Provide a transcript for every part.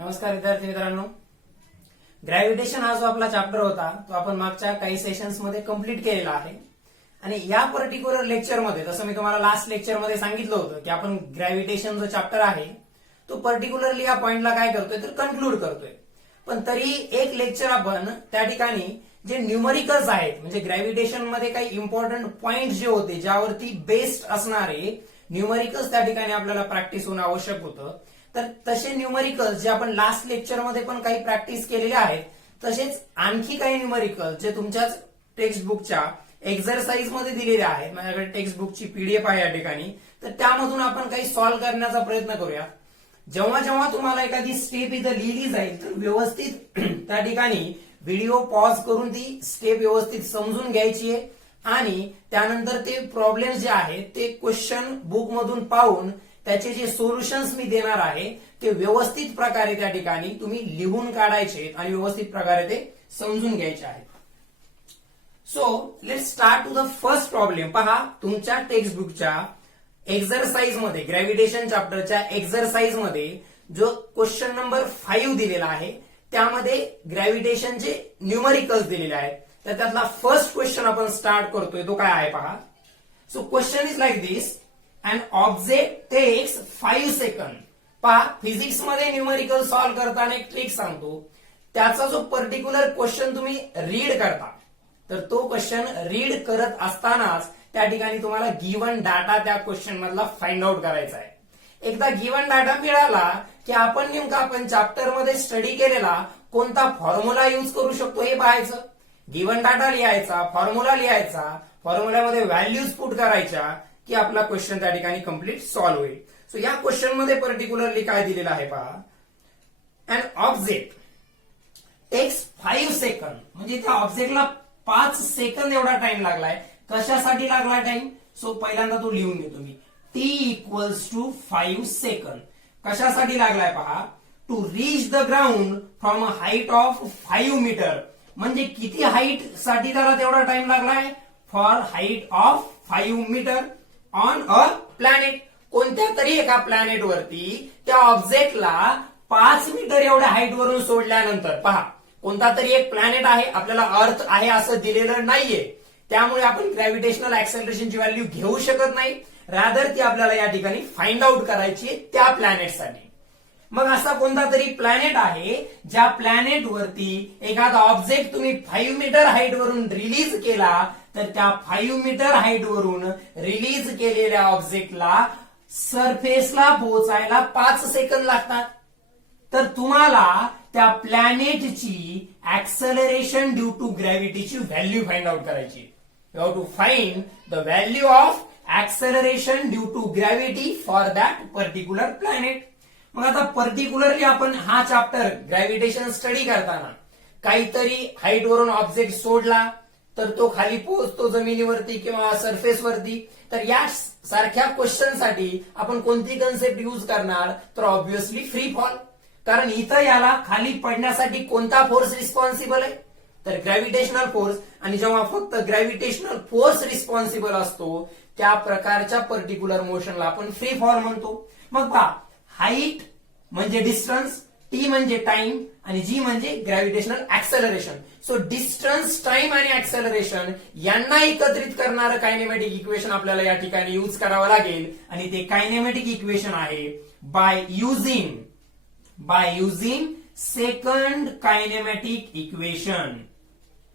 नमस्कार विद्यार्थी मित्रांनो, ग्रॅव्हिटेशन हा जो आपला चॅप्टर होता तो आपण मागच्या काही सेशन्स मध्ये कंप्लीट केलेला आहे. आणि या पर्टिक्युलर लेक्चरमध्ये जसं मी तुम्हाला लास्ट लेक्चरमध्ये सांगितलं होतं की आपण ग्रॅव्हिटेशन जो चॅप्टर आहे तो पर्टिक्युलरली या पॉइंटला काय करतोय तर कन्क्लूड करतोय. पण तरी एक लेक्चर आपण त्या ठिकाणी जे न्यूमरिकल्स आहेत म्हणजे ग्रॅव्हिटेशन मध्ये काही इम्पॉर्टंट पॉइंट जे होते ज्यावरती बेस्ड असणारे न्यूमरिकल्स त्या ठिकाणी आपल्याला प्रॅक्टिस होणं आवश्यक होतं. तर तसे न्यूमरिकल्स जे आपण लास्ट लेक्चरमध्ये पण काही प्रॅक्टिस केलेले आहेत तसेच आणखी काही न्यूमरिकल जे तुमच्याच टेक्स्ट बुकच्या एक्झरसाइज मध्ये दिलेले आहेत. माझ्याकडे टेक्स्ट बुकची पीडीएफ आहे या ठिकाणी, तर त्यामधून आपण काही सॉल्व्ह करण्याचा प्रयत्न करूया. जेव्हा जेव्हा तुम्हाला एखादी स्टेप इथं लिहिली जाईल तर व्यवस्थित त्या ठिकाणी व्हिडिओ पॉज करून ती स्टेप व्यवस्थित समजून घ्यायची आहे आणि त्यानंतर ते प्रॉब्लेम जे आहेत ते क्वेश्चन बुक मधून पाहून त्याचे जे सोल्युशन्स मी देणार आहे ते व्यवस्थित प्रकारे त्या ठिकाणी तुम्ही लिहून काढायचे आणि व्यवस्थित प्रकारे ते समजून घ्यायचे आहेत. So let start to the first problem. पहा, तुमच्या टेक्स्ट बुकच्या एक्झरसाइज मध्ये ग्रॅव्हिटेशन चॅप्टरच्या एक्झरसाइज मध्ये जो क्वेश्चन नंबर 5 दिलेला आहे त्यामध्ये ग्रॅव्हिटेशनचे न्यूमरिकल्स दिलेले आहेत. तर त्यातला फर्स्ट क्वेश्चन आपण स्टार्ट करतोय तो काय आहे पहा. So question is like this, an object takes 5 second. पहा, फिजिक्स मध्ये न्यूमरिकल सॉल्व्ह करताना एक ट्रिक सांगतो. त्याचा जो पर्टिक्युलर क्वेश्चन तुम्ही रीड करता तर तो क्वेश्चन रीड करत असतानाच त्या ठिकाणी तुम्हाला गिव्हन डाटा त्या क्वेश्चन मधला फाइंड आउट करायचा आहे. एकदा गिव्हन डाटा मिळाला की आपण चॅप्टर मध्ये स्टडी केलेला कोणता फॉर्म्युला युज करू शकतो हे पाहायचं. गिव्हन डाटा लिहायचा, फॉर्म्युला लिहायचा, फॉर्म्युल्यामध्ये व्हॅल्यूज पुट करायच्या की आपला क्वेश्चन त्या ठिकाणी कंप्लीट सॉल्व्ह होईल. सो या क्वेश्चन मध्ये पर्टिक्युलरली काय दिलेलं आहे पहा. अन ऑब्जेक्ट टेक्स 5 सेकंड म्हणजे त्या ऑब्जेक्टला 5 सेकंद एवढा टाइम लागलाय. कशासाठी लागला टाइम? सो पहिल्यांदा तो लिहून घेतो मी. T equals to 5 second. कशासाठी लागलाय पहा. To reach the ground from a height of 5 metre. म्हणजे किती हाईट साठी त्याला तेवढा टाइम लागलाय? For height of 5 metre on a planet. कोणत्या तरी एका प्लॅनेट वरती त्या ऑब्जेक्टला 5 मीटर एवढ्या हाईट वरून सोडल्यानंतर, पहा कोणता तरी एक प्लॅनेट आहे, आपल्याला अर्थ आहे असं दिलेलं नाहीये, त्यामुळे आपण ग्रॅव्हिटेशनल ऍक्सेलरेशनची व्हॅल्यू घेऊ शकत नाही. रादर ती आपल्याला या ठिकाणी फाइंड आउट करायची त्या प्लॅनेटसाठी. मग असा कोणता तरी प्लॅनेट आहे ज्या प्लॅनेट वरती एखादा ऑब्जेक्ट तुम्ही 5 मीटर हाईट वरून रिलीज केला तर त्या 5 मीटर हाईट वरून रिलीज केलेल्या ऑब्जेक्टला सरफेसला पोहोचायला 5 सेकंद लागतात. तर तुम्हाला त्या प्लॅनेटची ऍक्सेलरेशन ड्यू टू ग्रॅव्हिटीची व्हॅल्यू फाइंड आउट करायची. You have to find the value of acceleration due to gravity for that particular planet. मग आता पर्टिक्युलरली आपण हा चॅप्टर ग्रॅव्हिटेशन स्टडी करताना काहीतरी हाईट वरून ऑब्जेक्ट सोडला तर तो खाली पोहोचतो जमिनीवरती किंवा सरफेसवरती. तर या सारख्या क्वेश्चनसाठी आपण कोणती कन्सेप्ट यूज करणार तर ऑब्व्हियसली फ्री फॉल. कारण इथं याला खाली पडण्यासाठी कोणता फोर्स रिस्पॉन्सिबल आहे तर ग्रॅव्हिटेशनल फोर्स. आणि जेव्हा फक्त ग्रॅव्हिटेशनल फोर्स रिस्पॉन्सिबल असतो त्या प्रकारच्या पर्टिक्युलर मोशनला आपण फ्री फॉल म्हणतो. मग पहा, हाईट म्हणजे डिस्टन्स, टी म्हणजे टाइम आणि जी म्हणजे gravitational acceleration. So distance, time आणि ऍक्सेलरेशन यांना एकत्रित करणारं कायनेमॅटिक इक्वेशन आपल्याला या ठिकाणी यूज करावं लागेल. आणि ते कायनेमॅटिक इक्वेशन आहे by using second kinematic equation.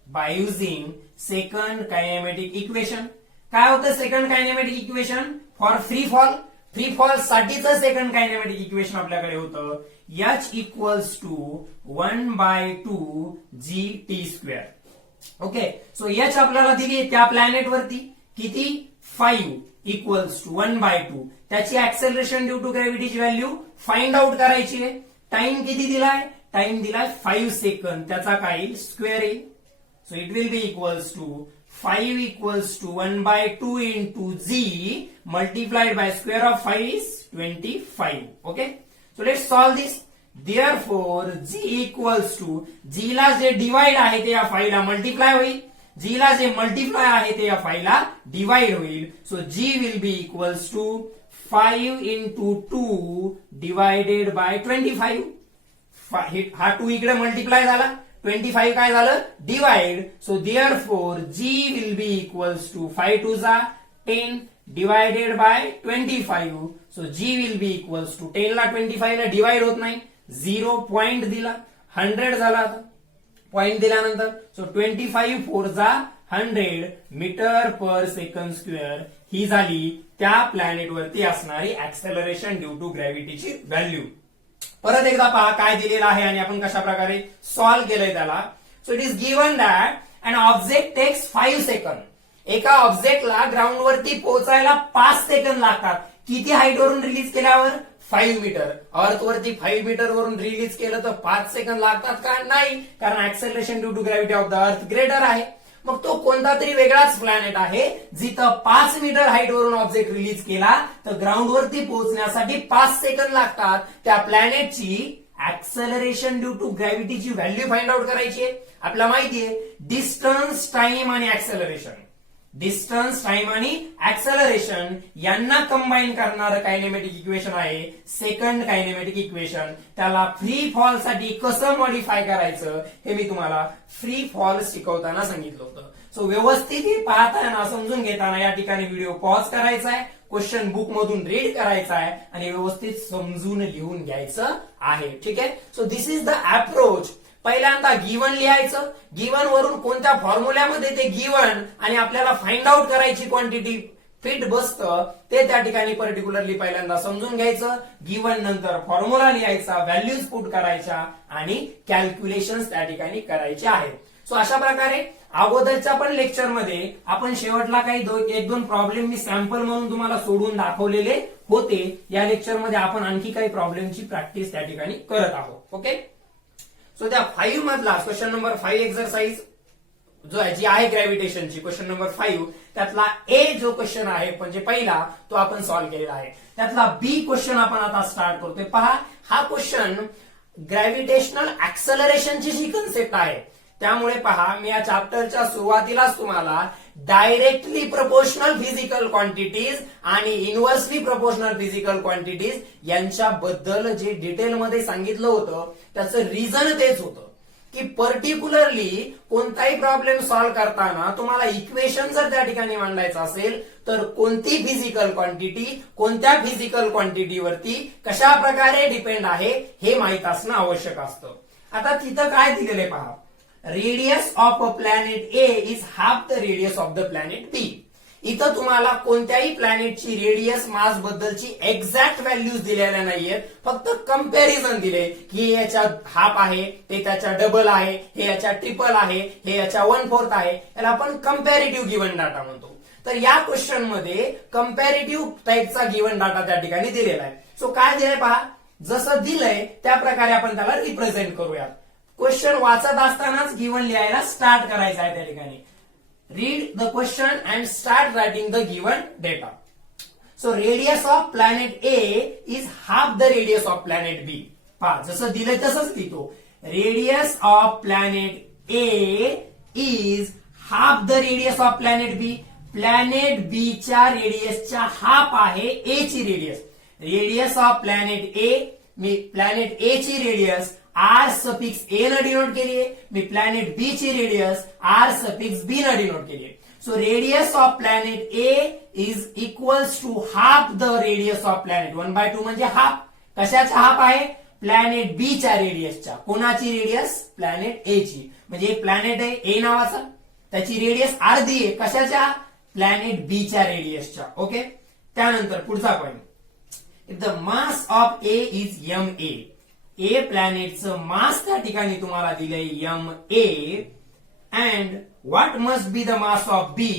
By using second kinematic equation. काय होतं second kinematic equation for free fall? Free fall साठीच सेकंड कायनेमॅटिक इक्वेशन आपल्याकडे होतं H equals to 1/2 GT². Okay, so H आपल्याला दिली त्या प्लॅनेट वरती किती 5 इक्वल्स टू 1/2. त्याची ऍक्सेलरेशन ड्यू टू ग्रॅव्हिटीची व्हॅल्यू फाइंड आउट करायची आहे. टाइम किती दिलाय? टाइम दिलाय 5 सेकंद. त्याचा काय स्क्वेअर येईल. So it will be equals to 5 equals to 1/2 into g multiplied by square of 5 is 25. Okay, so let's solve this. Therefore g equals to, g ला जे डिवाइड आहे ते या 5 ला मल्टिप्लाय होईल, g ला जे मल्टिप्लाय आहे ते या 5 ला डिवाइड होईल. So g will be equals to 5 into 2 divided by 25. हा 2 इकडे मल्टिप्लाय झाला, 25 काय झालं divide. So therefore G will be equals to 5 टू जा 10 divided by 25. So G will be equals to 10 ला 25 ने डिवाइड होत नाही, 0 पॉइंट दिला, 100 झाला. आता पॉइंट दिल्यानंतर सो 25 4 जा 100 मीटर पर सेकंड स्क्वेअर ही झाली त्या प्लॅनेट वरती असणारी ऍक्सेलरेशन ड्यू टू ग्रॅव्हिटीची व्हॅल्यू. परत एकदा पहा काय दिलेलं आहे आणि आपण कशा प्रकारे सॉल्व्ह केलंय त्याला. So it is given that an object takes 5 second. एका ऑब्जेक्टला ग्राउंड वरती पोहोचायला 5 सेकंद लागतात. किती हाईट वरून रिलीज केल्यावर 5 मीटर. अर्थ वरती 5 मीटर वरून रिलीज केलं तर 5 सेकंद लागतात का नाही, कारण acceleration due to gravity of the earth greater आहे. मग तो कोणता तरी वेगळाच प्लॅनेट आहे जिथं 5 मीटर हाईट वरून ऑब्जेक्ट रिलीज केला तर ग्राउंड वरती पोहोचण्यासाठी 5 सेकंद लागतात. त्या प्लॅनेटची ऍक्सेलरेशन ड्यू टू ग्रॅव्हिटीची व्हॅल्यू फाइंड आउट करायची आहे. आपल्याला माहितीये डिस्टन्स, टाइम आणि ऍक्सेलरेशन. डिस्टन्स, टाइम आणि ऍक्सेलरेशन यांना कंबाईन करणारं कायनेमॅटिक इक्वेशन आहे सेकंड कायनेमॅटिक इक्वेशन. त्याला फ्री फॉल साठी कसं मॉडिफाय करायचं हे मी तुम्हाला फ्री फॉल शिकवताना सांगितलं होतं. सो व्यवस्थित हे पाहताना समजून घेताना या ठिकाणी व्हिडिओ पॉज करायचा आहे, क्वेश्चन बुक मधून रीड करायचा आहे आणि व्यवस्थित समजून लिहून घ्यायचं आहे. ठीक आहे. So this is the approach. पहिल्यांदा गिवन लिहायचं, गिवन वरून कोणत्या फॉर्म्युल्यामध्ये ते गिवन आणि आपल्याला फाइंड आउट करायची क्वांटिटी फिट बसतं ते त्या ठिकाणी पर्टिक्युलरली पहिल्यांदा समजून घ्यायचं. गिवन नंतर फॉर्म्युला लिहायचा, व्हॅल्यूज पुट करायच्या आणि कॅल्क्युलेशन्स त्या ठिकाणी करायचे आहेत. सो अशा प्रकारे अगोदरच्या पण लेक्चरमध्ये आपण शेवटला काही 1-2 प्रॉब्लेम मी सॅम्पल म्हणून तुम्हाला सोडून दाखवलेले होते. या लेक्चरमध्ये आपण आणखी काही प्रॉब्लेमची प्रॅक्टिस त्या ठिकाणी करत आहोत. ओके. सो त्या 5 मधला क्वेश्चन नंबर 5 एक्सरसाइज जो आहे जी आहे ग्रॅव्हिटेशनची क्वेश्चन नंबर 5 त्यातला ए जो क्वेश्चन आहे म्हणजे पहिला तो आपण सॉल्व्ह केलेला आहे. त्यातला बी क्वेश्चन आपण आता स्टार्ट करतोय. पहा हा क्वेश्चन ग्रॅव्हिटेशनल ऍक्सेलरेशनची जी कन्सेप्ट आहे त्यामुळे पहा मी या चॅप्टरच्या सुरुवातीलाच तुम्हाला डायरेक्टली प्रपोर्शनल फिजिकल क्वांटिटीज आणि इनव्हर्सली प्रपोर्शनल फिजिकल क्वांटिटीज यांच्याबद्दल जे डिटेलमध्ये सांगितलं होतं त्याचं रिझन तेच होतं की पर्टिक्युलरली कोणताही प्रॉब्लेम सॉल्व्ह करताना तुम्हाला इक्वेशन जर त्या ठिकाणी मांडायचं असेल तर कोणती फिजिकल क्वांटिटी कोणत्या फिजिकल क्वांटिटीवरती कशा प्रकारे डिपेंड आहे हे माहित असणं आवश्यक असतं. आता तिथं काय दिलेलं पहा, radius of a planet A is half the radius of the planet B. इथं तुम्हाला कोणत्याही प्लॅनेटची रेडियस मास बद्दलची एक्झॅक्ट व्हॅल्यूज दिलेल्या नाहीयेत, फक्त कंपॅरिझन दिले की याच्या हाफ आहे, ते त्याच्या डबल आहे, हे याच्या ट्रिपल आहे, हे याच्या 1/4 आहे. याला आपण कंपॅरेटिव्ह गिव्हन डाटा म्हणतो. तर या क्वेश्चन मध्ये कंपॅरेटिव्ह टाईपचा गिव्हन डाटा त्या ठिकाणी दिलेला आहे. सो काय दिलंय पहा, जसं दिलंय त्या प्रकारे आपण त्याला रिप्रेझेंट करूयात. क्वेश्चन वाचत असतानाच गिव्हन लिहायला स्टार्ट करायचं आहे. त्या ठिकाणी read the question and start writing the given data. So radius of planet A is half the radius of planet B. पहा जसं दिलंय तसंच लिहितो. Radius of planet A is half the radius of planet B. Planet B च्या रेडियसच्या half आहे A ची radius. Radius of planet A, मी प्लॅनेट ए ची रेडियस आर सफिक्स ए न डिनोट केली आहे, मी प्लॅनेट बी ची रेडियस आर सफिक्स बी न डिनोट केली आहे. So radius of planet A is equals to half the radius of planet 1/2 म्हणजे हाफ. कशाचा हाफ आहे? प्लॅनेट बी च्या रेडियसच्या. कोणाची रेडियस? प्लॅनेट ए ची. म्हणजे एक प्लॅनेट आहे ए नावाचा, त्याची रेडियस अर्धी आहे. कशाच्या? प्लॅनेट बी च्या रेडियसच्या. ओके. त्यानंतर पुढचा point, if the mass of A is M A. A प्लॅनेटचं मास त्या ठिकाणी तुम्हाला दिलंय M A and what must be the mass of B.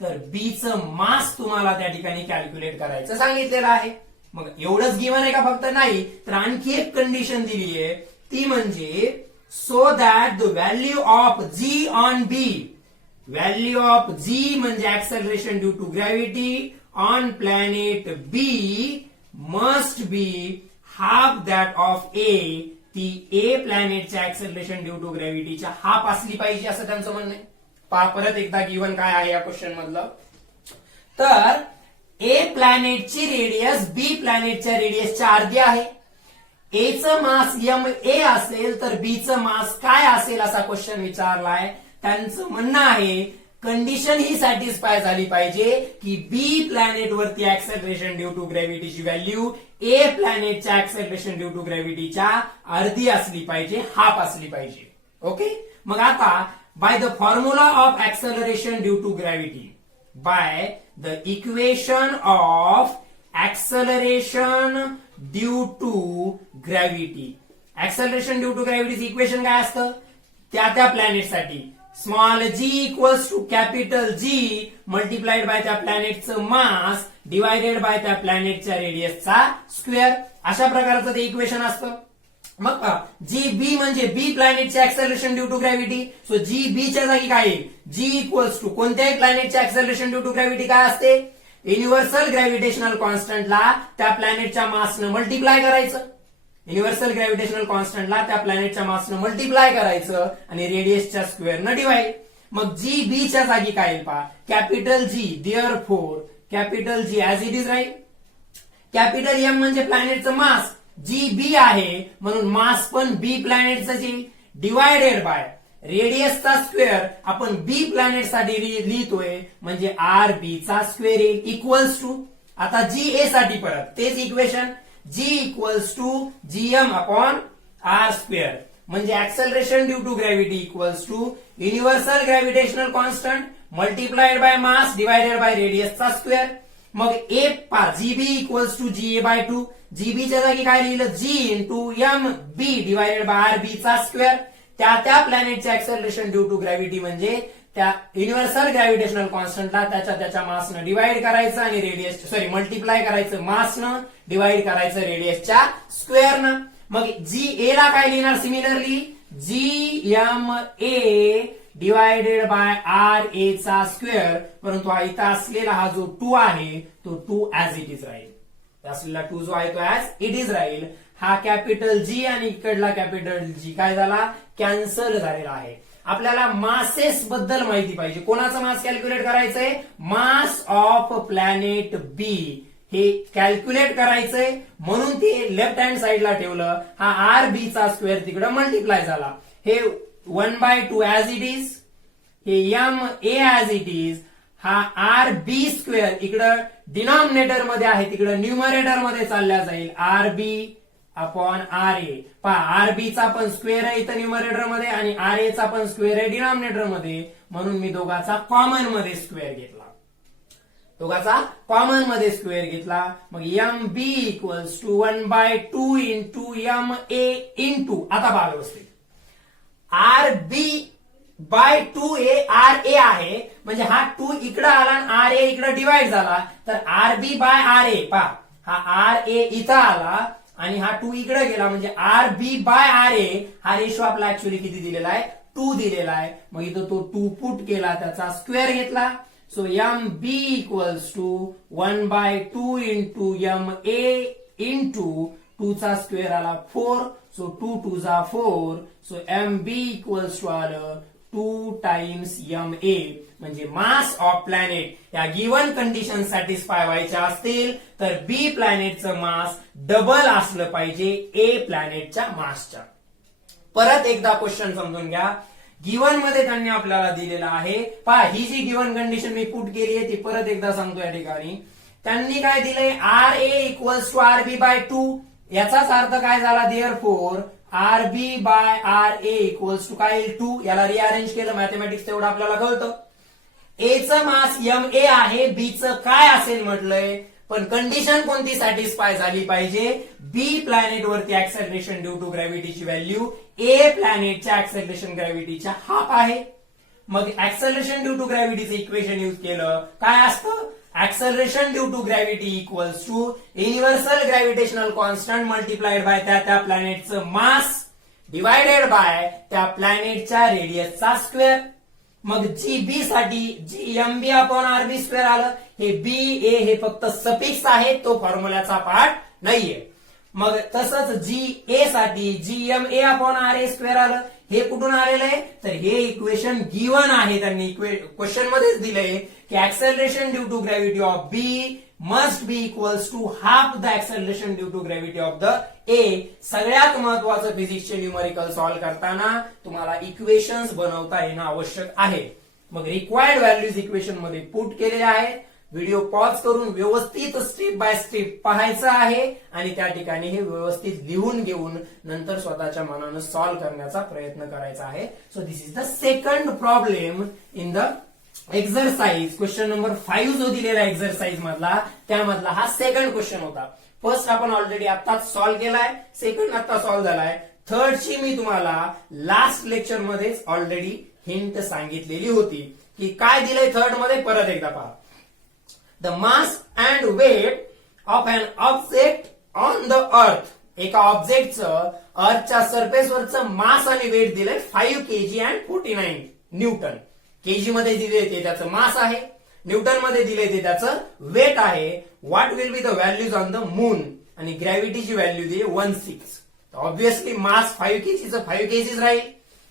तर बी चं मास तुम्हाला त्या ठिकाणी कॅल्क्युलेट करायचं सांगितलेलं आहे. मग एवढंच गिव्हन आहे का फक्त? नाही, तर आणखी एक कंडिशन दिली आहे ती म्हणजे so that the value of g on B. Value of g म्हणजे acceleration due to gravity on planet B must be half that of A. ती ए प्लॅनेटच्या ऍक्सेलरेशन ड्यू टू ग्रॅव्हिटीच्या हाफ असली पाहिजे असं त्यांचं म्हणणं आहे. पहा परत एकदा गिव्हन काय आहे या क्वेश्चन मधलं. तर ए प्लॅनेटची रेडियस बी प्लॅनेटच्या रेडियसच्या अर्धी आहे एचं मास MA असेल तर बीचं मास काय असेल असा क्वेश्चन विचारलाय. त्यांचं म्हणणं आहे कंडिशन ही सॅटिस्फाय झाली पाहिजे की बी प्लॅनेट वरती ऍक्सेलरेशन ड्यू टू ग्रॅव्हिटीची व्हॅल्यू ए प्लॅनेटच्या ऍक्सेलरेशन ड्यू टू ग्रॅव्हिटीच्या अर्धी असली पाहिजे, हाफ असली पाहिजे. ओके. मग आता by the formula of acceleration due to gravity, by the equation of acceleration due to gravity. Acceleration due to ग्रॅव्हिटीचं इक्वेशन काय असतं त्या प्लॅनेटसाठी? Small g equals to capital G multiplied by त्या प्लॅनेटचं मास डिवायडेड बाय त्या प्लॅनेटच्या रेडियसचा स्क्वेअर. अशा प्रकारचं ते इक्वेशन असतं. मग जी बी म्हणजे बी प्लॅनेटचे acceleration due to gravity. So g बीच्या जागी काय येईल? जी इक्वल्स टू कोणत्याही प्लॅनेटचे ऍक्सेलरेशन ड्यू टू ग्रॅव्हिटी काय असते? युनिव्हर्सल ग्रॅव्हिटेशनल कॉन्स्टंटला त्या प्लॅनेटच्या मासनं मल्टिप्लाय करायचं. युनिव्हर्सल ग्रॅव्हिटेशनल कॉन्स्टंटला त्या प्लॅनेटच्या मासनं मल्टिप्लाय करायचं आणि रेडियसच्या स्क्वेअरनं डिवाइड. मग जी बीच्या जागी काय येईल पहा? Capital G. Therefore capital G as it is राहील. कॅपिटल एम म्हणजे प्लॅनेटचं मास, जी बी आहे म्हणून मास पण बी प्लॅनेटचं येईल डिवायडेड बाय रेडियसचा स्क्वेअर आपण बी प्लॅनेट साठी लिहितोय म्हणजे आर बी चा स्क्वेअर येईल इक्वल्स टू. आता जी ए साठी परत तेच equation, g equals to G M upon R square म्हणजे acceleration due to gravity equals to universal gravitational constant multiplied by mass divided by रेडियसचा स्क्वेअर. मग ए पा g B equals to g A by 2. जीबीच्या जागी काय लिहिलं? G into M B divided by R B चा square. त्या प्लॅनेटचे ऍक्सेलरेशन ड्यू टू ग्रॅव्हिटी म्हणजे त्या युनिव्हर्सल ग्रॅव्हिटेशनल कॉन्स्टंटला त्याच्या मासनं डिवाइड करायचं आणि रेडियस मल्टिप्लाय करायचं मासनं डिवाइड करायचं रेडियसच्या स्क्वेअरनं. मग जी ए ला काय लिहिणार? Similarly G M A divided by R A चा स्क्वेअर. परंतु इथं असलेला हा जो 2 आहे तो 2 ऍज इट इज राहील. असलेला 2 जो आहे तो ऍज इट इज राहील. हा कॅपिटल जी आणि इकडला कॅपिटल जी काय झाला? कॅन्सल झालेला आहे. आपल्याला मासेस बद्दल माहिती पाहिजे. कोणाचं मास कॅल्क्युलेट करायचंय? मास ऑफ प्लॅनेट बी हे कॅल्क्युलेट करायचंय म्हणून ते लेफ्ट हँड साइडला ठेवलं. हा आर बी चा स्क्वेअर तिकडे मल्टिप्लाय झाला. हे 1/2 ऍज इट इज, हे M A as it is, हा आर बी स्क्वेअर इकडं डिनॉमिनेटर मध्ये आहे तिकडं न्यूमरेटर मध्ये चालल्या जाईल. R B upon R A. पहा आर बी चा पण स्क्वेअर आहे इथं न्यूमरेटर मध्ये आणि आर ए चा पण स्क्वेअर आहे डिनॉमिनेटर मध्ये म्हणून मी दोघाचा कॉमन मध्ये स्क्वेअर घेतला. मग M B equals to 1/2 into M A into आता पहा व्यवस्थित R B by 2a R A आहे म्हणजे हा 2 इकडं आला आणि आर ए इकडं डिवाइड झाला तर R B by R A. पहा हा आर ए इथं आला आणि हा 2 इकडे गेला म्हणजे आर बी बाय आर ए. हा रेशो आपला ऍक्च्युअली किती दिलेला आहे? 2 दिलेला आहे. मग इथं तो 2 पुट केला त्याचा स्क्वेअर घेतला. So M B equals to 1/2 into M A into 2 चा स्क्वेअर आला 4. सो 2 2 जा 4. So M B equals to आलं 2 टाइम्स एम ए. म्हणजे मास ऑफ प्लॅनेट या गिव्हन कंडिशन सॅटिस्फाय व्हायच्या असतील तर बी प्लॅनेटचं मास डबल असलं पाहिजे ए प्लॅनेटच्या मासच्या. परत एकदा क्वेश्चन समजून घ्या. गिव्हन मध्ये त्यांनी आपल्याला दिलेला आहे. पहा ही जी गिव्हन कंडिशन मी पुट केली आहे ती परत एकदा सांगतो या ठिकाणी. त्यांनी काय दिलंय? R A equals to R B by 2. याचाच अर्थ काय झाला? Therefore R B by R A equals to काय येईल? 2. याला रिअरेंज केलं मॅथमॅटिक्स तेवढं आपल्याला कळतं. एचं मास एम ए आहे, बीचं काय असेल म्हटलंय पण कंडिशन कोणती सॅटिस्फाय झाली पाहिजे? बी प्लॅनेट वरती ऍक्सेलरेशन ड्यू टू ग्रॅव्हिटीची व्हॅल्यू ए प्लॅनेटच्या ऍक्सेलरेशन ग्रॅव्हिटीच्या हाफ आहे. मग ऍक्सेलरेशन ड्यू टू ग्रॅव्हिटीचं इक्वेशन युज केलं काय असतं? Acceleration due to gravity equals to universal gravitational constant multiplied by त्या प्लॅनेटचं मास डिवायडेड बाय त्या प्लॅनेटच्या रेडियसचा स्क्वेअर. मग जी बी साठी जी एम बी अपॉन आर बी स्क्वेअर आलं. हे बी ए हे फक्त सफिक्स आहे तो फॉर्म्युल्याचा पार्ट नाहीये. मग तसंच जी ए साठी G M A upon R A square आलं. हे कुठून आलेलं आहे? तर हे इक्वेशन गिव्हन आहे. त्यांनी क्वेश्चन मध्येच दिलंय की acceleration due to gravity of B must be equals to half the acceleration due to gravity of the A. सगळ्यात महत्वाचं फिजिक्सचे न्यूमरिकल सॉल्व्ह करताना तुम्हाला इक्वेशन्स बनवता येणं आवश्यक आहे. मग रिक्वायर्ड व्हॅल्यूज इक्वेशन मध्ये पुट केलेले आहे. व्हिडिओ पॉज करून व्यवस्थित स्टेप बाय स्टेप पाहायचं आहे आणि त्या ठिकाणी हे व्यवस्थित लिहून घेऊन नंतर स्वतःच्या मनानं सॉल्व्ह करण्याचा प्रयत्न करायचा आहे. So this is the second problem in the exercise. Question number 5 जो दिलेला एक्झरसाइज मधला त्यामधला हा सेकंड क्वेश्चन होता. फर्स्ट आपण ऑलरेडी आताच सॉल्व्ह केलाय, सेकंड आता सॉल्व्ह झालाय. थर्डची मी तुम्हाला लास्ट लेक्चर मध्येच ऑलरेडी हिंट सांगितलेली होती की काय दिलंय थर्ड मध्ये. परत एकदा पहा. The mass and weight of an object on the earth. एका ऑब्जेक्टचं अर्थच्या सरफेसवरचं मास आणि वेट दिलंय 5 kg अँड 49 न्यूटन. केजी मध्ये दिले ते त्याचं मास आहे, न्यूटन मध्ये दिले ते त्याचं वेट आहे. What will be the values on the moon आणि ग्रॅव्हिटीची व्हॅल्यू दिली 16. ऑब्व्हियसली मास 5 kg 5 kg राहील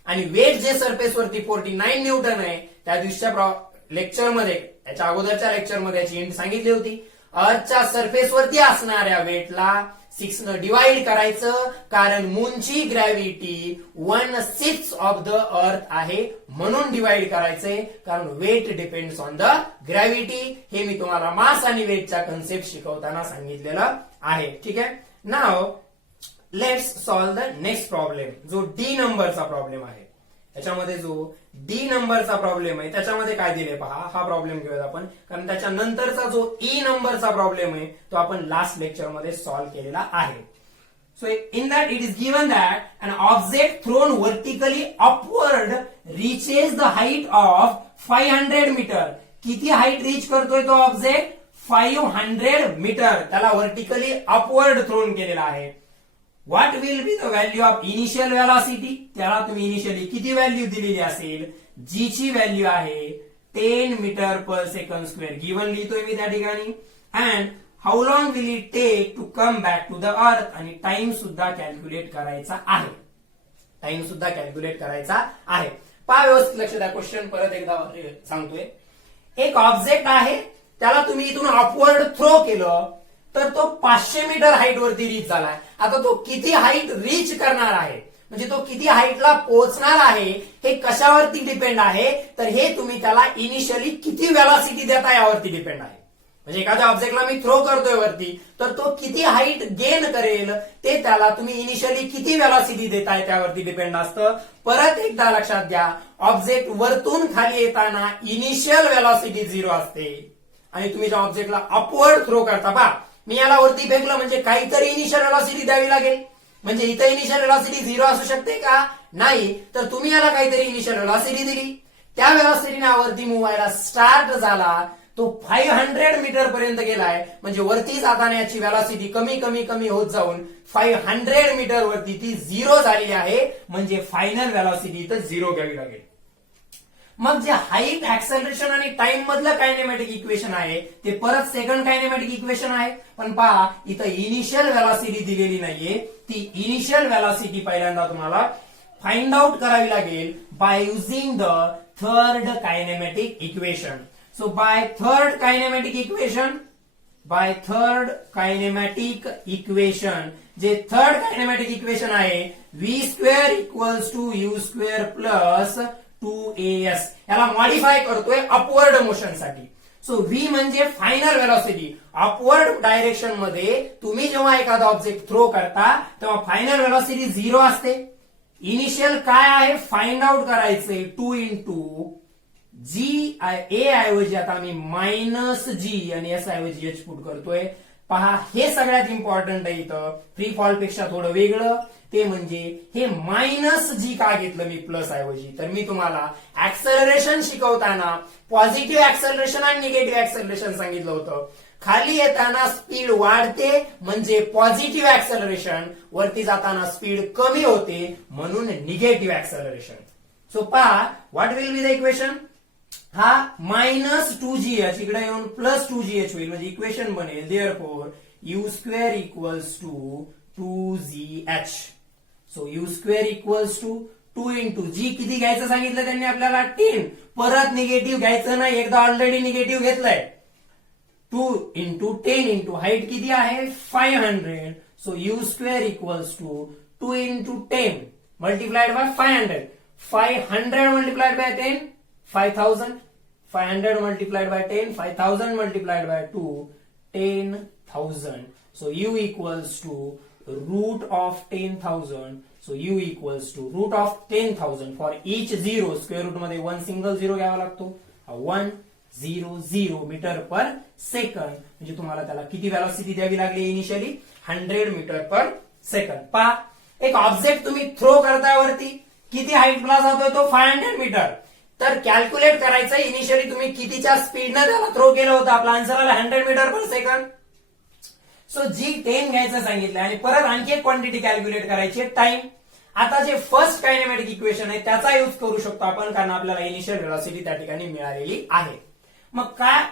आणि वेट जे सरफेस वरती 49 न्यूटन आहे. त्या दिवशीच्या लेक्चरमध्ये, याच्या अगोदरच्या लेक्चरमध्ये याची हिंट सांगितली होती. अर्थच्या सरफेस वरती असणाऱ्या वेटला 6 न डिवाइड करायचं, कारण मूनची ग्रॅव्हिटी 1/6 ऑफ द अर्थ आहे म्हणून डिवाइड करायचंय, कारण weight depends on the gravity. हे मी तुम्हाला मास आणि वेटच्या कन्सेप्ट शिकवताना सांगितलेलं आहे. ठीक आहे. Now let's solve the next problem, जो डी नंबरचा प्रॉब्लेम आहे. त्याच्यामध्ये जो डी नंबरचा प्रॉब्लेम आहे त्याच्यामध्ये काय दिले पहा. हा प्रॉब्लेम घेऊयात आपण, कारण त्याच्यानंतरचा जो ई नंबरचा प्रॉब्लेम आहे तो आपण लास्ट लेक्चर मध्ये सॉल्व्ह केलेला आहे. So in that it is given that an object thrown vertically upward reaches the height of 500 metre. किती हाईट रीच करतोय तो ऑब्जेक्ट? 500 मीटर. त्याला व्हर्टिकली अपवर्ड थ्रोन केलेला आहे. What will be the value of initial velocity. त्याला तुम्ही initially किती व्हॅल्यू दिलेली असेल? जी ची व्हॅल्यू आहे 10 metre per second square. Given लिहितोय मी त्या ठिकाणी. And how long will it take to come back to the earth. आणि टाइम सुद्धा कॅल्क्युलेट करायचा आहे. टाइम सुद्धा कॅल्क्युलेट करायचा आहे. पहा व्यवस्थित लक्ष द्या. क्वेश्चन परत एकदा सांगतोय. एक ऑब्जेक्ट आहे, त्याला तुम्ही इथून अपवर्ड थ्रो केलं तर तो 500 मीटर हाईट वरती रीच झालाय. आता तो किती हाईट रीच करणार आहे, म्हणजे तो किती हाईटला पोहोचणार आहे, हे कशावरती डिपेंड आहे? तर हे तुम्ही त्याला इनिशियली किती व्हेलॉसिटी देता यावरती डिपेंड आहे. म्हणजे एखाद्या ऑब्जेक्टला मी थ्रो करतोय वरती, तर तो किती हाईट गेन करेल ते त्याला तुम्ही इनिशियली किती व्हेलॉसिटी देताय त्यावरती डिपेंड असतं. परत एकदा लक्षात घ्या, ऑब्जेक्ट वरतून खाली येताना इनिशियल व्हेलॉसिटी 0 असते आणि तुम्ही ज्या ऑब्जेक्टला अपवर्ड थ्रो करता, पहा मी याला वरती फेकलं म्हणजे काहीतरी इनिशियल व्हेलॉसिटी द्यावी लागेल. म्हणजे इथं इनिशियल व्हेलॉसिटी 0 असू शकते का? नाही. तर तुम्ही याला काहीतरी इनिशियल व्हेलॉसिटी दिली, त्या व्हेलॉसिटीने वरती मूव्ह व्हायला स्टार्ट झाला, तो 500 मीटर पर्यंत गेलाय. म्हणजे वरती जाताना याची व्हेलॉसिटी कमी कमी कमी होत जाऊन 500 मीटर वरती ती 0 झालेली आहे. म्हणजे फायनल व्हेलॉसिटी इथं 0 घ्यावी लागेल. मग जे हाईट, ऍक्सलरेशन आणि टाइम मधलं कायनेमॅटिक इक्वेशन आहे ते परत सेकंड कायनेमॅटिक इक्वेशन आहे. पण पहा इथं इनिशियल व्हेलॉसिटी दिलेली नाहीये. ती इनिशियल व्हेलॉसिटी पहिल्यांदा तुम्हाला फाइंड आउट करावी लागेल by using the third kinematic equation. So by third kinematic equation, जे थर्ड कायनेमॅटिक इक्वेशन आहे v² equals to u² plus 2as, याला मॉडिफाय करतोय अपवर्ड मोशन साठी. सो v म्हणजे फायनल व्हेलॉसिटी. अपवर्ड डायरेक्शन मध्ये तुम्ही जेव्हा एखादा ऑब्जेक्ट थ्रो करता तेव्हा फायनल व्हेलॉसिटी 0 असते. इनिशियल काय आहे फाइंड आउट करायचंय. 2 इंटू जी ए ऐवजी आता मी -g आणि s ऐवजी h पुट करतोय. पहा हे सगळ्यात इम्पॉर्टंट आहे इथं. फ्री फॉल पेक्षा थोडं वेगळं ते म्हणजे हे -g का घेतलं मी प्लस ऐवजी. तर मी तुम्हाला ऍक्सलरेशन शिकवताना पॉझिटिव्ह ऍक्सलरेशन आणि निगेटिव्ह ऍक्सलरेशन सांगितलं होतं. खाली येताना स्पीड वाढते म्हणजे पॉझिटिव्ह ऍक्सलरेशन, वरती जाताना स्पीड कमी होते म्हणून निगेटिव्ह ऍक्सलरेशन. सो पहा what will be the equation. हा -2g इकडे येऊन +2gh होईल म्हणजे इक्वेशन बनेल therefore u² equals to 2gh. So u² equals to 2 into g किती घ्यायचं सांगितलं त्यांनी आपल्याला 10. परत निगेटिव्ह घ्यायचं नाही, एकदा ऑलरेडी निगेटिव्ह घेतलंय. 2 इंटू 10 इंटू हाईट किती आहे 500. So U square equals to 2 into 10 multiplied by 500. 500 multiplied by 10, 5000. 500 multiplied by 10, 5000 multiplied by 2, 10,000. So u equals to root of 10,000. So u equals to root of 10,000. For each zero, square root मध्ये one single zero घ्यावा लागतो. 100 metre per second. म्हणजे तुम्हाला त्याला किती velocity द्यावी लागली initially 100 metre per second. पहा एक ऑब्जेक्ट तुम्ही थ्रो करताय वरती, किती हाईटला जातोय तो 500 मीटर. तर कॅल्क्युलेट करायचं इनिशियली तुम्ही कितीच्या स्पीडनं त्याला थ्रो केलं होतं. आपला आन्सर आला 100 मीटर पर सेकंड. सो जी 10 घ्यायचं सांगितलं आणि परत आणखी एक क्वांटिटी कॅल्क्युलेट करायची टाइम. आता जे फर्स्ट कायनेमॅटिक इक्वेशन आहे त्याचा यूज करू शकतो आपण, कारण आपल्याला इनिशियल व्हेलॉसिटी त्या ठिकाणी मिळालेली आहे. मग काय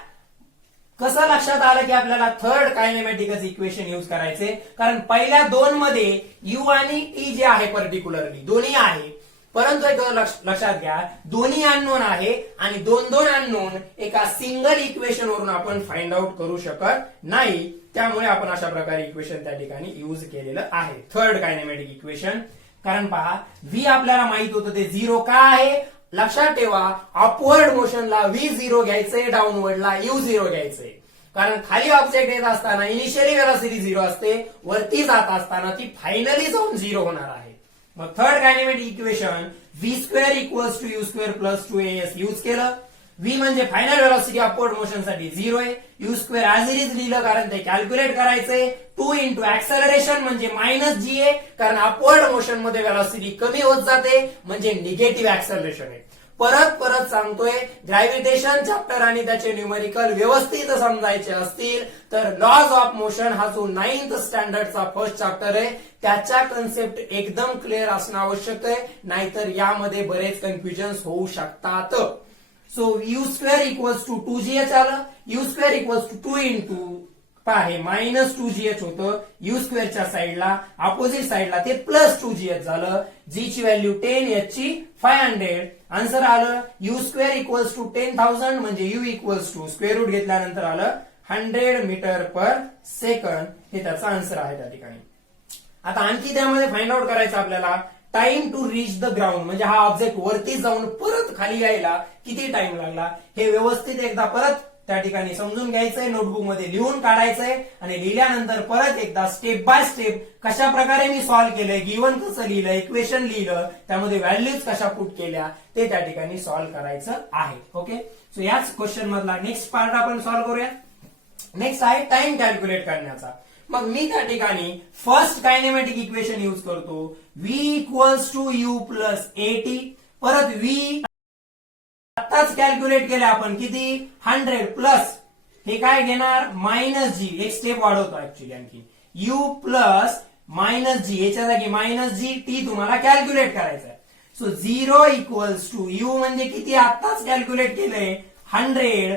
कसं लक्षात आलं की आपल्याला थर्ड कायनेमॅटिकच इक्वेशन यूज करायचे, कारण पहिल्या दोन मध्ये यू आणि टी जे आहे पर्टिक्युलरली दोन्ही आहे, परंतु एक लक्षात घ्या दोन्ही अननोन आहे आणि दोन अननोन एका सिंगल इक्वेशन वरून आपण फाइंड आउट करू शकत नाही. त्यामुळे आपण अशा प्रकारे इक्वेशन त्या ठिकाणी यूज केलेलं आहे थर्ड कायनेमॅटिक इक्वेशन. कारण पहा व्ही आपल्याला माहित होतं ते झिरो का आहे. लक्षात ठेवा अपवर्ड मोशनला व्ही झिरो घ्यायचंय, डाऊनवर्डला यू झिरो घ्यायचंय. कारण खाली ऑब्जेक्ट येत असताना इनिशियली व्हेलॉसिटी झिरो असते, वरती जात असताना ती फायनली जाऊन झिरो होणार आहे. मग third kinematic equation V square equals to U square plus 2as use केलं. व्ही म्हणजे फायनल व्हेलॉसिटी अपवर्ड मोशन साठी झिरो आहे. U square as it is लिहिलं कारण ते कॅल्क्युलेट करायचंय. 2 इंटू ऍक्सेलरेशन म्हणजे मायनस जी आहे, कारण अपवर्ड मोशन मध्ये व्हेलॉसिटी कमी होत जाते म्हणजे निगेटिव्ह ऍक्सेलरेशन आहे. परत सांगतोय ग्रॅव्हिटेशन चॅप्टर आणि त्याचे न्यूमेरिकल व्यवस्थित समजायचे असतील तर लॉज ऑफ मोशन हा जो 9th स्टँडर्डचा फर्स्ट चॅप्टर आहे त्याच्या कन्सेप्ट एकदम क्लिअर असणं आवश्यक आहे, नाहीतर यामध्ये बरेच कन्फ्युजन होऊ शकतात. So U square equals to 2gh आलं. U square equals to 2 into हे मायनस 2gh होतं. यू स्क्वेअरच्या साईडला अपोजिट साईडला ते प्लस 2gh झालं. जी ची व्हॅल्यू 10, h ची 500. आन्सर आलं यू स्क्वेअर इक्वल्स टू 10,000 म्हणजे U equals to square root घेतल्यानंतर आलं 100 मीटर पर सेकंड. हे त्याचा आन्सर आहे त्या ठिकाणी. आता आणखी त्यामध्ये फाइंड आउट करायचं आपल्याला time to reach the ground, म्हणजे हा ऑब्जेक्ट वरती जाऊन परत खाली यायला किती टाइम लागला हे व्यवस्थित एकदा परत त्या ठिकाणी समजून घ्यायचंय, नोटबुक मध्ये लिहून काढायचंय आणि लिहिल्यानंतर परत एकदा स्टेप बाय स्टेप कशा प्रकारे मी सॉल्व्ह केलंय, गिवन कसं लिहिलं, इक्वेशन लिहिलं, त्यामध्ये व्हॅल्यूज कशा पुट केल्या ते त्या ठिकाणी सॉल्व्ह करायचं आहे. ओके, सो याच क्वेश्चन मधला नेक्स्ट पार्ट आपण सॉल्व्ह करूया. नेक्स्ट आहे टाइम कॅल्क्युलेट करण्याचा. मग मी त्या ठिकाणी फर्स्ट कायनेमॅटिक इक्वेशन यूज करतो v equals to U plus at. परत v आताच कॅल्क्युलेट केलं आपण किती 100 प्लस हे काय घेणार मायनस जी. एक स्टेप वाढवतो ऍक्च्युली आणखी u प्लस मायनस जी, याच्या जागी मायनस जी टी तुम्हाला कॅल्क्युलेट करायचं आहे. सो 0 इक्वल्स टू यू म्हणजे किती आताच कॅल्क्युलेट केलंय 100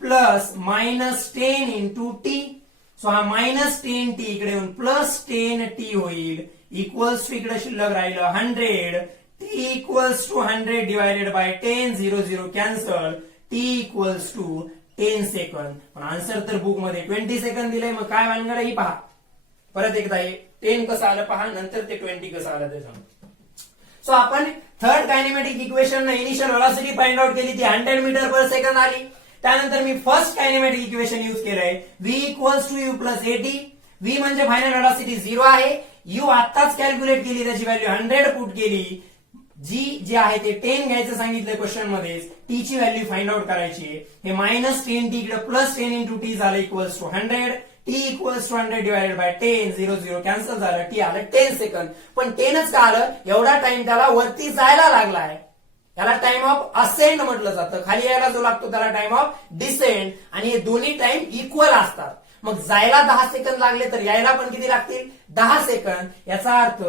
plus minus 10 into T. So हा मायनस 10t इकडे येऊन प्लस 10t होईल. इक्वल्स टू इकडे शिल्लक राहिलं 100. t equals to 100 divided by 10, 0 cancel. t equals to 10 second. पण आन्सर तर बुक मध्ये 20 सेकंद दिलंय. मग काय भानगड आहे ही पहा. परत एकदा हे 10 कसं आलं पहा, नंतर ते 20 कसं आलं ते सांग. सो आपण third kinematic equation initial velocity find out केली, ती 100 मीटर पर सेकंद आली. त्यानंतर मी फर्स्ट कायनेमॅटिक इक्वेशन यूज केलंय v equals to U plus at. v म्हणजे फायनल व्हेलॉसिटी 0 आहे. u आताच कॅल्क्युलेट केली, त्याची व्हॅल्यू 100 पुट केली. जी जे आहे ते 10 घ्यायचं सांगितलंय क्वेश्चन मध्ये. टी ची व्हॅल्यू फाइंड आउट करायची. हे मायनस 10t इकडे प्लस 10 इंटू टी झालं equals to 100. t equals to 100 divided by 10, 0 cancel झालं. टी आलं 10 सेकंद. पण 10च का आलं, एवढा टाइम त्याला वरती जायला लागलाय. त्याला टाइम ऑफ असेंड म्हटलं जातं. खाली यायला जो लागतो त्याला टाइम ऑफ डिसेंड. आणि हे दोन्ही टाइम इक्वल असतात. मग जायला 10 सेकंद लागले तर यायला पण किती लागतील 10 सेकंद. याचा अर्थ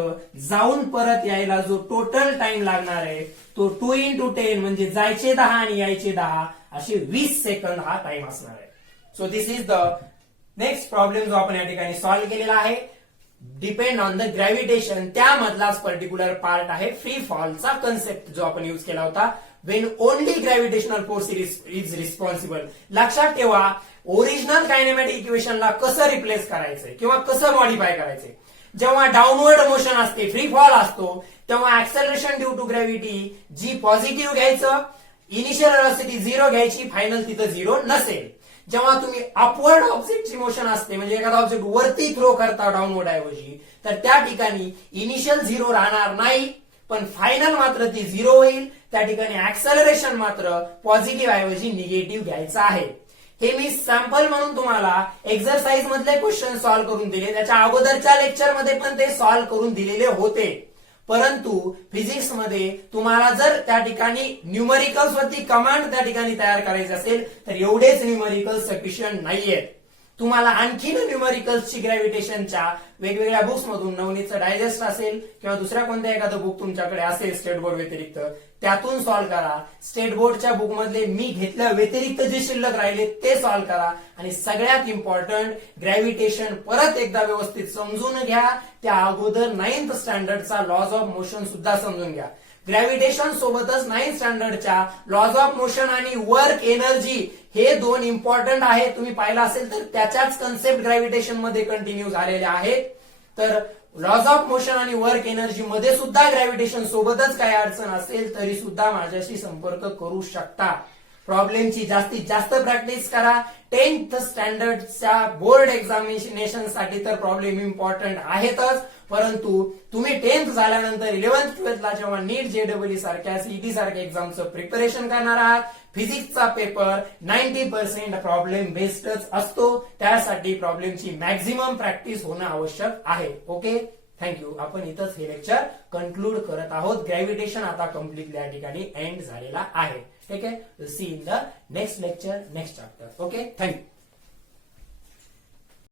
जाऊन परत यायला जो टोटल टाइम लागणार आहे तो 2 इंटू 10 म्हणजे जायचे 10 आणि यायचे 10 असे 20 सेकंद हा टाइम असणार आहे. So this is the next problem जो आपण या ठिकाणी सॉल्व्ह केलेला आहे. डिपेंड ऑन द ग्रॅव्हिटेशन, त्यामधलाच पर्टिक्युलर पार्ट आहे फ्री फॉलचा कन्सेप्ट जो आपण युज केला होता. When only gravitational force is responsible. लक्षात ठेवा ओरिजिनल कायनेमॅटिक इक्वेशनला कसं रिप्लेस करायचंय किंवा कसं मॉडिफाय करायचंय. जेव्हा डाऊनवर्ड मोशन असते, फ्री फॉल असतो, तेव्हा acceleration due to gravity G positive घ्यायचं, इनिशियल व्हेलॉसिटी 0 घ्यायची, फायनल तिथं 0 नसेल. जेव्हा तुम्ही अपवर्ड ऑब्जेक्टची मोशन असते, म्हणजे एखादा ऑब्जेक्ट वरती थ्रो करता डाऊनवर्ड ऐवजी, तर त्या ठिकाणी इनिशियल 0 राहणार नाही, पण फायनल मात्र ती 0 होईल. त्या ठिकाणी ऍक्सेलरेशन मात्र पॉझिटिव्ह ऐवजी निगेटिव्ह घ्यायचं आहे. हे मी सॅम्पल म्हणून तुम्हाला एक्झरसाइज मधले क्वेश्चन सॉल्व्ह करून दिले. त्याच्या अगोदरच्या लेक्चरमध्ये पण ते सॉल्व्ह करून दिलेले होते, परंतु फिजिक्स मध्ये तुम्हाला जर त्या ठिकाणी न्यूमरिकल्स वरती कमांड त्या ठिकाणी तयार करायचे असेल तर एवढेच न्यूमरिकल्स सफिशियंट नाहीयेत. तुम्हाला आणखीन न्यूमरिकल्सची ग्रॅव्हिटेशनच्या वेगवेगळ्या बुक्स मधून, नवनीतचं डायजेस्ट असेल किंवा दुसऱ्या कोणत्या एखादं बुक तुमच्याकडे असेल स्टेट बोर्ड व्यतिरिक्त, त्यातून सॉल्व्ह करा. स्टेट बोर्डच्या बुक मधले मी घेतल्या व्यतिरिक्त जे शिल्लक राहिले ते सॉल्व्ह करा. आणि सगळ्यात इम्पॉर्टंट, ग्रॅव्हिटेशन परत एकदा व्यवस्थित समजून घ्या. त्या अगोदर 9th स्टँडर्डचा लॉज ऑफ मोशन सुद्धा समजून घ्या. ग्रॅव्हिटेशन सोबतच 9th स्टँडर्डच्या लॉज ऑफ मोशन आणि वर्क एनर्जी हे 2 इम्पॉर्टंट आहेत. तुम्ही पाहिलं असेल तर त्याच्याच कन्सेप्ट ग्रॅव्हिटेशन मध्ये कंटिन्यू झालेल्या आहेत. तर लॉज ऑफ मोशन आणि वर्क एनर्जी मध्ये सुद्धा ग्रॅव्हिटेशन सोबतच काही अडचण असेल तरी सुद्धा माझ्याशी संपर्क करू शकता. प्रॉब्लेमची जास्तीत जास्त प्रॅक्टिस करा. 10th स्टँडर्डच्या बोर्ड एक्झामिनेशन साठी तर प्रॉब्लेम इम्पॉर्टंट आहेतच, परंतु तुम्ही 10th झाल्यानंतर 11th 12th ला जेव्हा नीट, जेडब्ल्यू सारख्या, सीईटी सारख्या एक्झामचं प्रिपरेशन करणार आहात, फिजिक्सचा पेपर 90% प्रॉब्लेम बेस्डच असतो. त्यासाठी प्रॉब्लेमची मॅक्झिमम प्रॅक्टिस होणं आवश्यक आहे. Okay, thank you. आपण इथंच हे लेक्चर कन्क्लूड करत आहोत. ग्रॅव्हिटेशन आता कम्प्लिटली या ठिकाणी एंड झालेला आहे. ठीक आहे. See in the next lecture, next chapter. Okay, thank you.